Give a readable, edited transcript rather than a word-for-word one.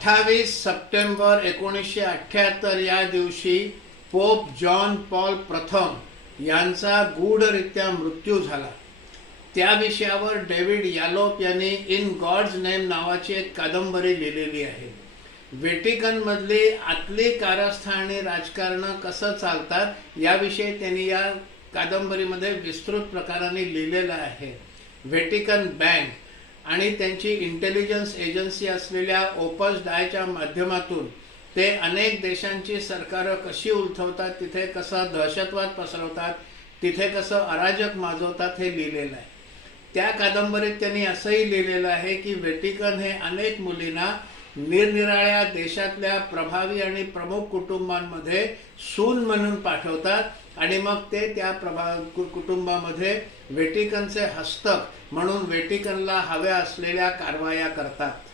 28 September 1978 या दिवशी pope John Paul प्रथम यांचा गूढरित्या मृत्यू झाला। त्या विषयावर डेव्हिड यालोप यांनी इन गॉड्स नेम नावाची एक कादंबरी लिहिलेली आहे। व्हॅटिकन मधली आतली कारस्थानी राजकारण कसं चालतात याविषयी त्यांनी या कादंबरीमध्ये विस्तृत प्रकाराने लिहिलेलं आहे। व्हॅटिकन बँक आणि त्यांची इंटेलिजन्स एजन्सी असलेल्या ओपस डायच्या माध्यमातून ते अनेक देशांची सरकार कशी उलथवतात, तिथे कसं दहशतवाद पसरवतात, तिथे कसं अराजक माजवतात हे लिहिलेलं आहे। त्या कादंबरीत त्यांनी असंही लिहिलेलं आहे की व्हॅटिकन हे अनेक मुलींना निरनिराळ्या देशातल्या प्रभावी आणि प्रमुख कुटुंबांमध्ये सून म्हणून पाठवतात आणि मग ते त्या कुटुंबामध्ये व्हॅटिकनचे हस्तक म्हणून व्हॅटिकनला हव्या असलेल्या कारवाया करतात।